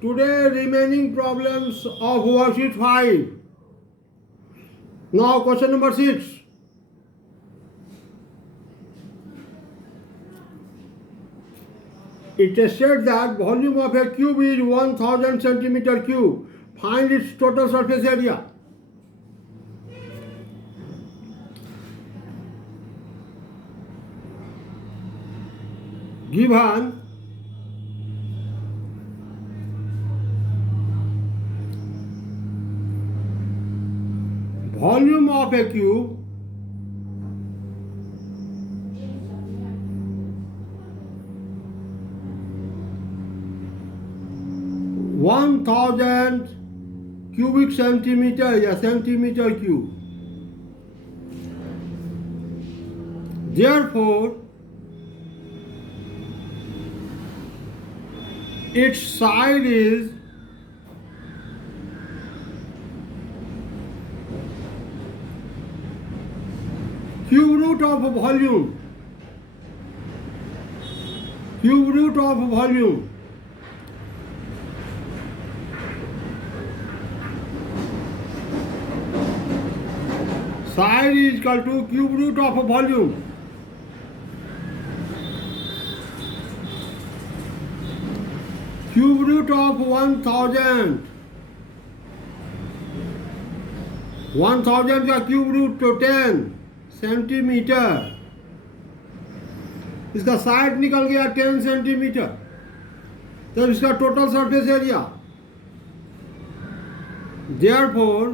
Today remaining problems of worksheet 5. Now question number 6. It is said that volume of a cube is 1000 centimeter cube. Find its total surface area. Given volume of a cube 1000 cubic centimeter या centimeter cube. Therefore, its side is cube root of volume. Cube root of volume. Side is equal to cube root of volume. Cube root of 1000. 1000 का cube root तो 10 centimetre. इसका side निकल गया 10 centimetre. तो इसका total surface area. Therefore,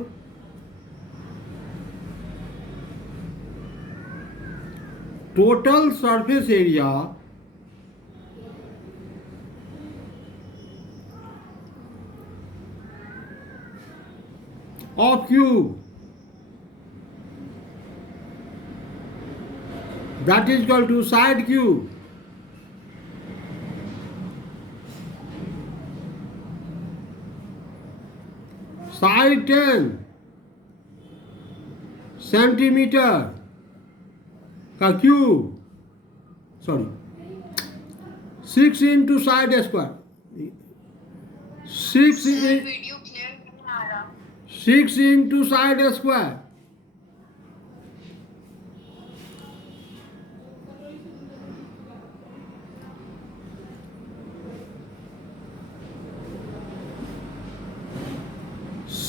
total surface area of cube, that is equal to side cube side 10 centimetre का cube, sorry 6 into side square. 6 into side square.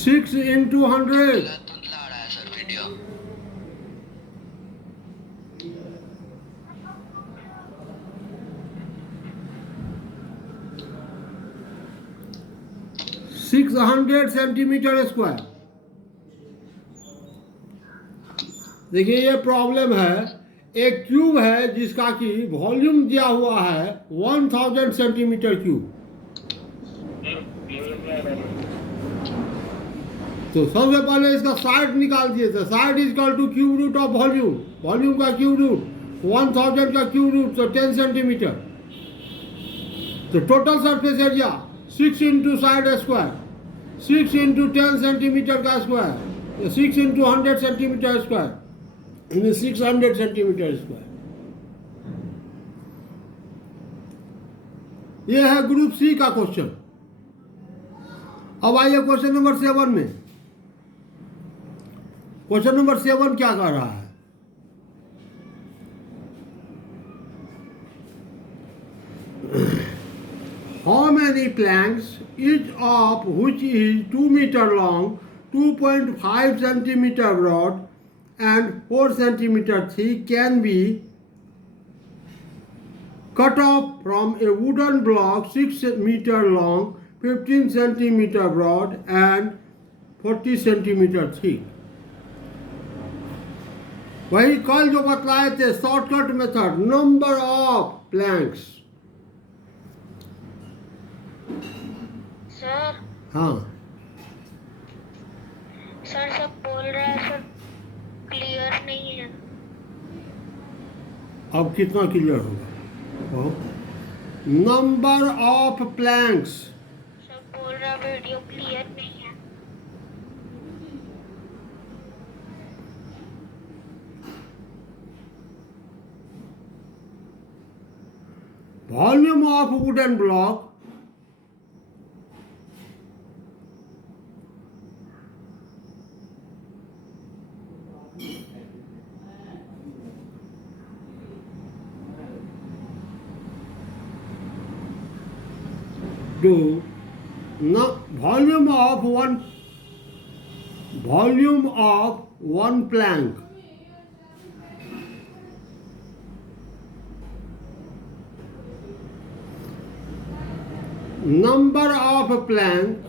Six into 100. 600 centimetre square. देखिए ये problem है. एक cube है जिसका कि volume दिया हुआ है 1000 सेंटीमीटर क्यूब. तो सबसे पहले इसका साइड निकाल दिए थे. Side is equal to cube root of volume. Volume का क्यूब रूट 1000 का क्यूब रूट तो 10 सेंटीमीटर. तो total surface area 6 into side square. 6 into 10 centimetre का square. 6 into 100 centimetre square. 600 centimetre square. ये है ग्रुप सी का क्वेश्चन. अब आइए क्वेश्चन नंबर 7 में. क्वेश्चन नंबर 7 क्या कर रहा है? How many planks, each of which is 2 meter long, 2.5 centimeter broad, and 4 centimeter thick, can be cut off from a wooden block 6 meter long, 15 centimeter broad, and 40 centimeter thick? वही कल जो बतलाए थे shortcut method. Number of Planck's. Sir. हाँ sir सब बोल रहा है सर, क्लियर नहीं है. अब कितना क्लियर होगा? Number of Planck's. सब बोल रहा वीडियो क्लियर नहीं है. Volume of wooden block do no, volume of one plank. Number of planks,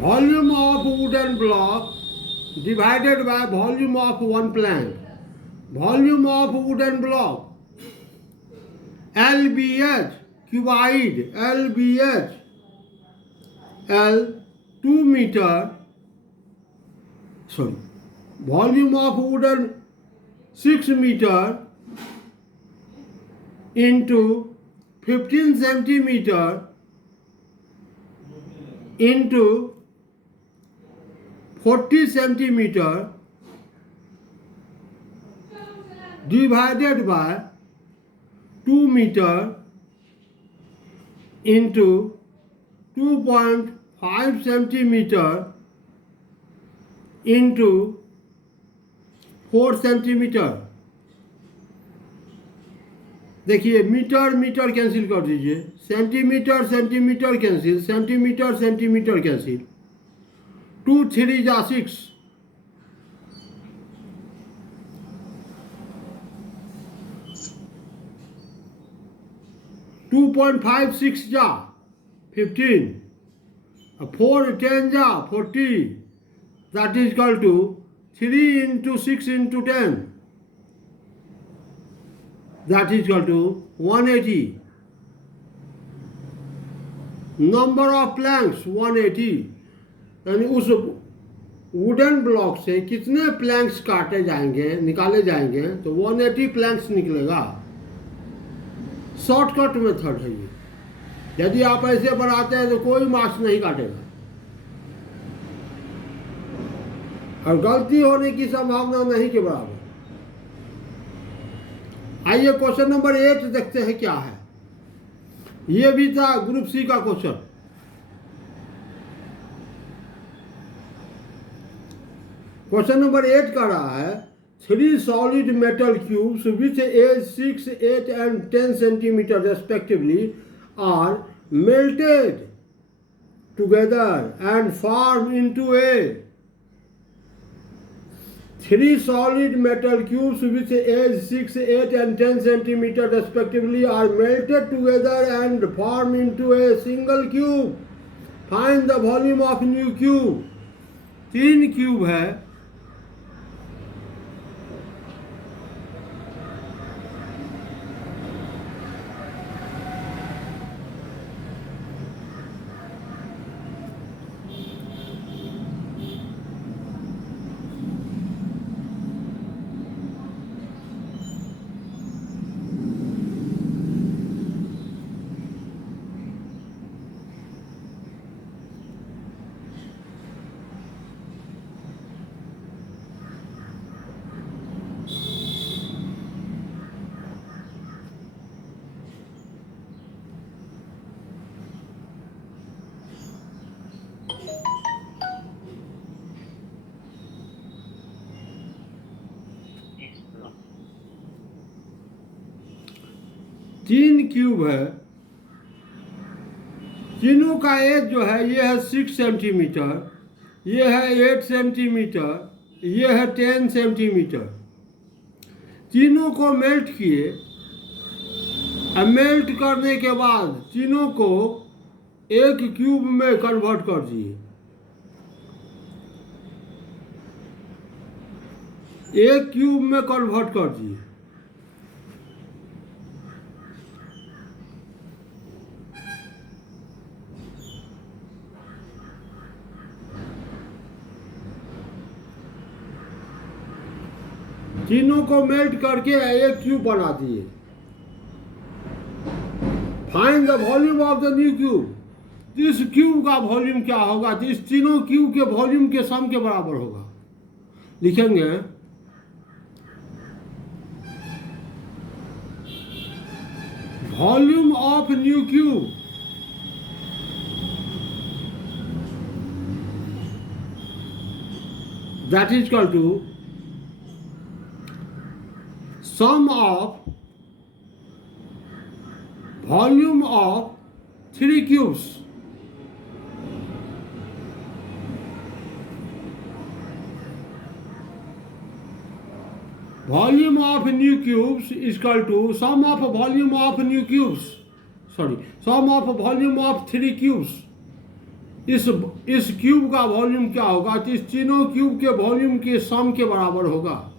volume of wooden block divided by volume of one plank. Volume of wooden block, LBH, cuboid, LBH, L 2 meter, volume of wooden 6 meter into 15 centimeter into 40 centimeter divided by 2 meter into 2.5 centimeter into 4 centimeter. देखिए metre metre cancel कर दीजिए, centimetre centimetre cancel, centimetre centimetre cancel, 2 3 जा 6, 2.56 जा 15, 4 10 जा 40, that is equal to 3 into 6 into 10, that is equal to 180. Number of planks 180. यानी उस wooden block से कितने प्लैंक्स काटे जाएंगे, निकाले जाएंगे, तो 180 प्लैंक्स निकलेगा। शॉर्टकट मेथड है ये। यदि आप ऐसे बनाते हैं तो कोई मार्क्स नहीं काटेगा और गलती होने की संभावना नहीं के बराबर। आइए क्वेश्चन नंबर 8 देखते हैं क्या है। ये भी था ग्रुप सी का क्वेश्चन। क्वेश्चन नंबर 8 का रहा है 3 solid metal cubes with age 6, 8 and 10 centimeter respectively are melted together and form into a 3 solid metal cubes with age 6, 8 and 10 centimeter respectively are melted together and form into a single cube. Find the volume of new cube. 3 cube है, तीन cube है, तीनों का as जो है ये है 6 centimetre, ये है 8 सेंटीमीटर, ये है 10 सेंटीमीटर। तीनों को मेल्ट किए, मेल्ट करने के बाद तीनों को एक क्यूब में कन्वर्ट कर दिए। एक क्यूब में कन्वर्ट कर दिए। तीनों को मेल्ट करके एक क्यूब बना दिए। Find the volume of the new cube. इस क्यूब का वॉल्यूम क्या होगा? तो इस तीनों क्यूब के वॉल्यूम के सम के बराबर होगा। लिखेंगे volume of new cube that is equal to sum of volume of 3 cubes. Volume of new cubes is equal to sum of volume of new cubes. Sorry, sum of volume of 3 cubes. इस cube का volume क्या होगा? तो इस तीनों cube के volume के सम के बराबर होगा।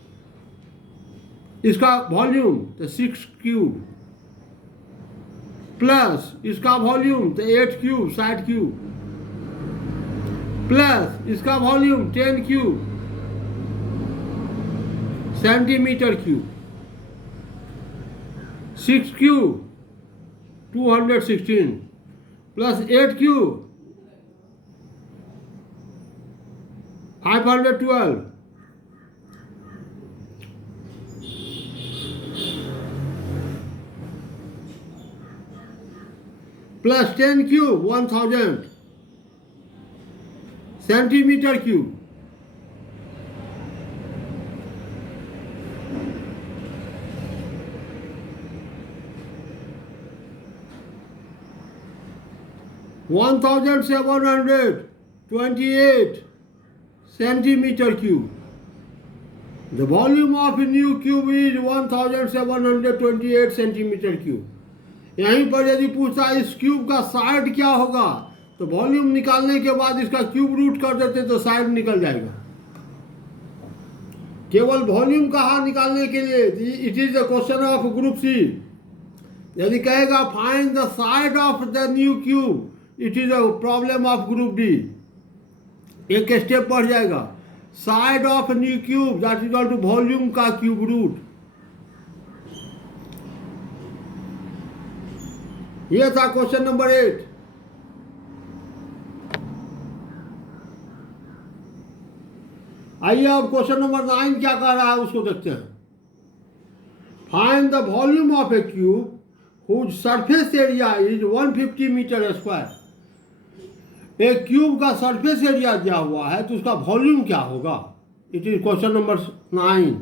इसका वॉल्यूम तो 6 क्यूब प्लस इसका वॉल्यूम तो 8 क्यूब 60 क्यूब प्लस इसका volume 10 cube centimetre cube 6 cube 216 plus 8 cube 512 plus 10 cube 1000 centimetre cube one 1728 centimeter cube. The volume of a new cube is 1728 centimeter cube. यहीं पर यदि पूछता इस क्यूब का साइड क्या होगा तो वॉल्यूम निकालने के बाद इसका क्यूब रूट कर देते तो साइड निकल जाएगा। केवल वॉल्यूम कहाँ निकालने के लिए, it is the question of group C. यदि कहेगा find the side of the new cube, it is a problem of group D. एक स्टेप बढ़ जाएगा, side of new cube that is equal to volume का cube root. यह था question number 8। आइए अब क्वेश्चन नंबर 9 क्या कह रहा है उसको देखते हैं। Find the volume of a cube whose surface area is 150 metre square. एक क्यूब का सरफेस एरिया दिया हुआ है तो उसका वॉल्यूम क्या होगा? It is question number 9।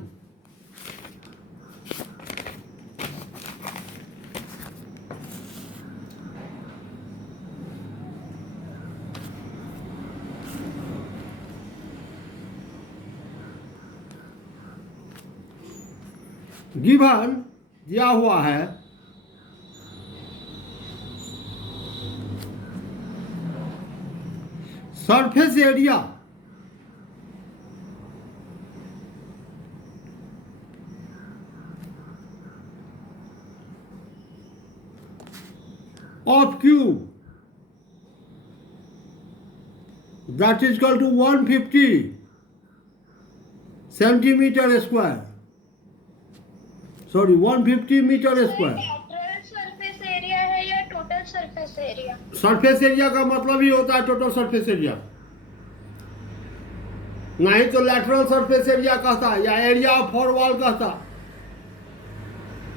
Given दिया हुआ है surface area of cube that is equal to 150 centimetre square, sorry 150 metre square. Surface area है या total surface area? Surface area का मतलब ही होता है टोटल सरफेस एरिया, नहीं तो लैटरल सरफेस एरिया कहता या एरिया ऑफ फोर वॉल कहता।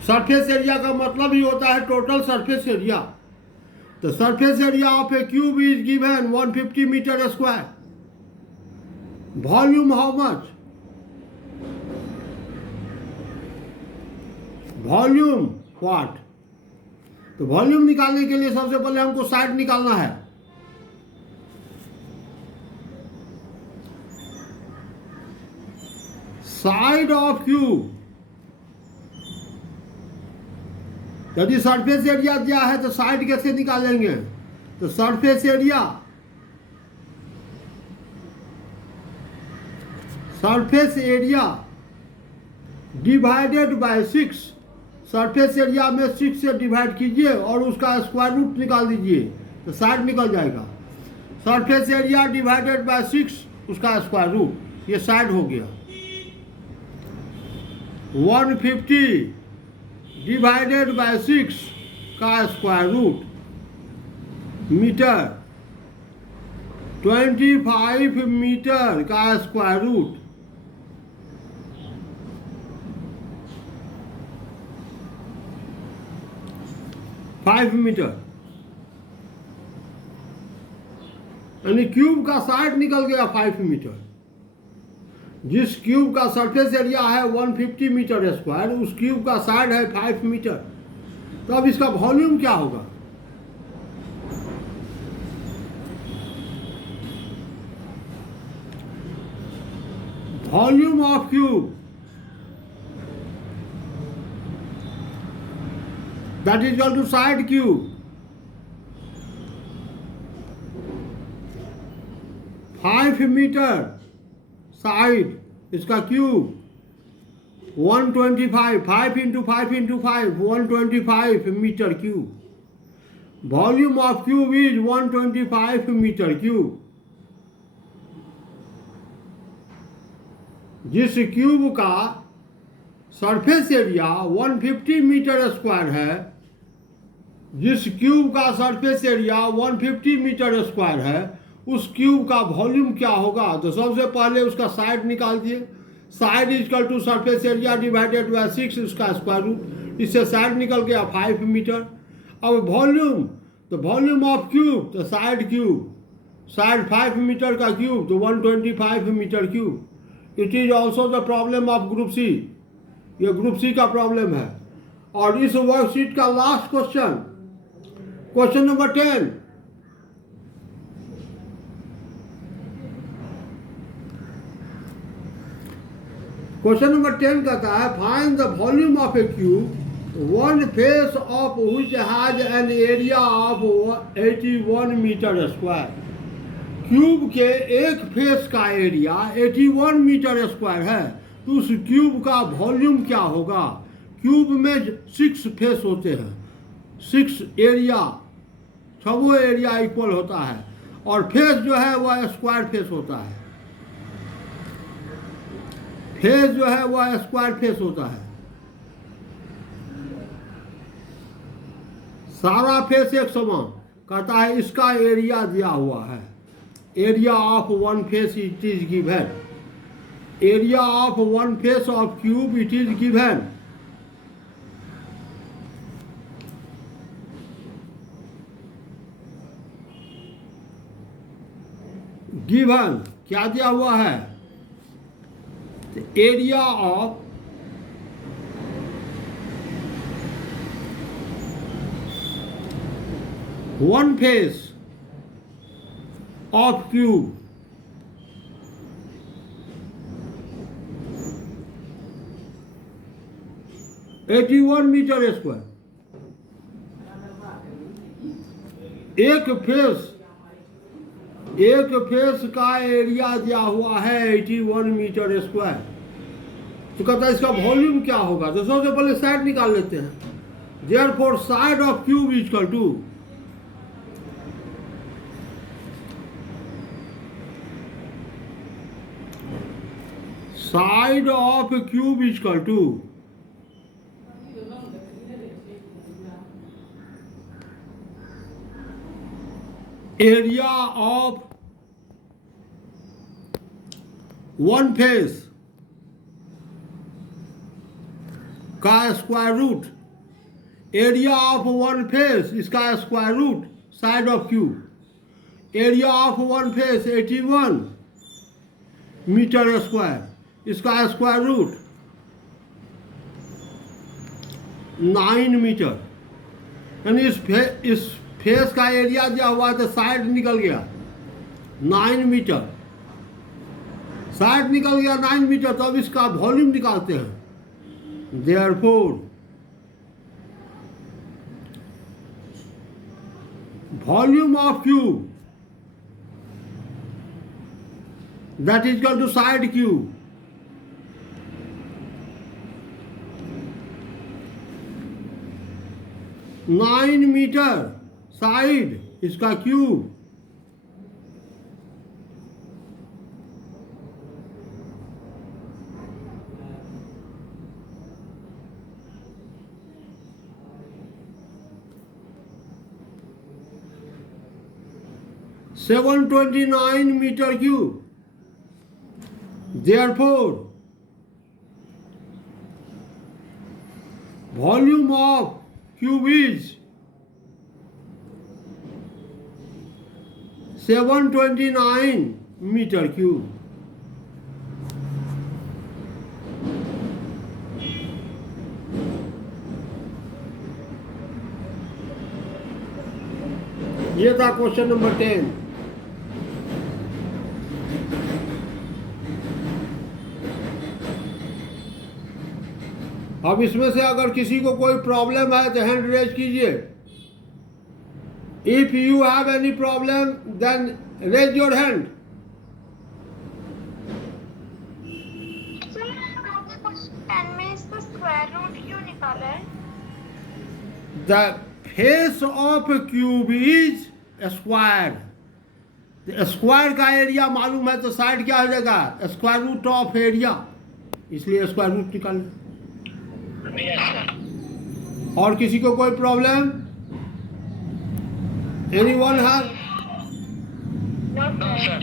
सरफेस एरिया का मतलब ही होता है टोटल सरफेस एरिया। तो surface area of a cube is given 150 metre square. Volume how much? Volume what? तो वॉल्यूम निकालने के लिए सबसे पहले हमको साइड निकालना है। साइड ऑफ क्यूब, यदि सरफेस एरिया दिया है तो साइड कैसे निकालेंगे? तो surface area divided by 6। Surface area में 6 से डिवाइड कीजिए और उसका स्क्वायर रूट निकाल दीजिए तो साइड निकल जाएगा। सरफेस एरिया डिवाइडेड बाय 6 उसका स्क्वायर रूट, ये साइड हो गया। 150 डिवाइडेड बाय 6 का स्क्वायर रूट मीटर, 25 मीटर का स्क्वायर रूट, फाइव मीटर, यानी क्यूब का साइड निकल गया 5 मीटर। जिस क्यूब का सरफेस एरिया है 150 मीटर स्क्वायर, उस क्यूब का साइड है 5 मीटर। तो अब इसका वॉल्यूम क्या होगा? Volume of cube that is equal to side cube 5 metre side इसका cube 125 5 into 5 into 5 125 metre cube volume of cube is 125 metre cube जिस क्यूब का सरफेस एरिया 150 मीटर स्क्वायर है जिस क्यूब का सरफेस एरिया 150 मीटर स्क्वायर है उस cube का volume क्या होगा। तो सबसे पहले उसका साइड निकाल दिए। Side is equal to surface area divided by 6 उसका स्क्वायर रूट। इससे साइड निकल गया 5 मीटर। अब वॉल्यूम तो वॉल्यूम ऑफ क्यूब तो साइड 5 मीटर का क्यूब तो 125 metre cube. It is also the problem of group C. ये ग्रुप सी का प्रॉब्लम है। और इस वर्कशीट का last question number 10। Question number 10 कहता है find the volume of a cube one face of which has an area of 81 metre square. Cube के एक फेस का एरिया 81 मीटर स्क्वायर है तो उस क्यूब का वॉल्यूम क्या होगा। क्यूब में 6 फेस होते हैं, 6 एरिया, 6 एरिया इक्वल होता है और फेस जो है वह स्क्वायर फेस होता है। फेस जो है वह स्क्वायर फेस होता है। सारा फेस एक समान कहता है। इसका एरिया दिया हुआ है। Area of one face it is given. Area of one face of cube it is given. Given क्या दिया हुआ है। Area of one face of cube at 81 metre square. एक फेस का एरिया दिया हुआ है 81 मीटर स्क्वायर। तो कहता है इसका वॉल्यूम क्या होगा। तो सबसे पहले साइड निकाल लेते हैं। Therefore side of cube is equal to side of cube is equal to area of one face का square root. Area of one face इसका square root side of cube. Area of one face 81 metre square इसका square root 9 metre. यानी इस face का area दिया हुआ है तो साइड निकल गया 9 मीटर। साइड निकल गया 9 मीटर। तो अब इसका वॉल्यूम निकालते हैं। Therefore volume of cube that is equal to side cube. Nine metre side इसका cube seven 29 metre cube. Therefore volume of cube is 729 metre cube. ये था क्वेश्चन नंबर 10। अब इसमें से अगर किसी को कोई प्रॉब्लम है तो हैंड रेज कीजिए। If you have any problem then raise your hand. Sir आपने क्वेश्चन में इसका स्क्वायर रूट क्यों निकाला है? The face of a cube is square. Square का एरिया मालूम है तो साइड क्या हो जाएगा? स्क्वायर रूट ऑफ एरिया, इसलिए स्क्वायर रूट निकालें। और किसी को कोई problem? Anyone have? No sir.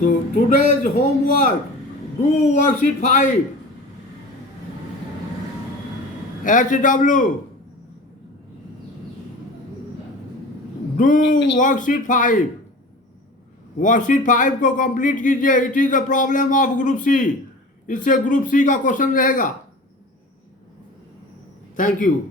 तो today's homework, do worksheet 5। HW, do worksheet 5। Worksheet 5 को कंप्लीट कीजिए। It is the problem of group C. इससे ग्रुप सी का क्वेश्चन रहेगा। Thank you.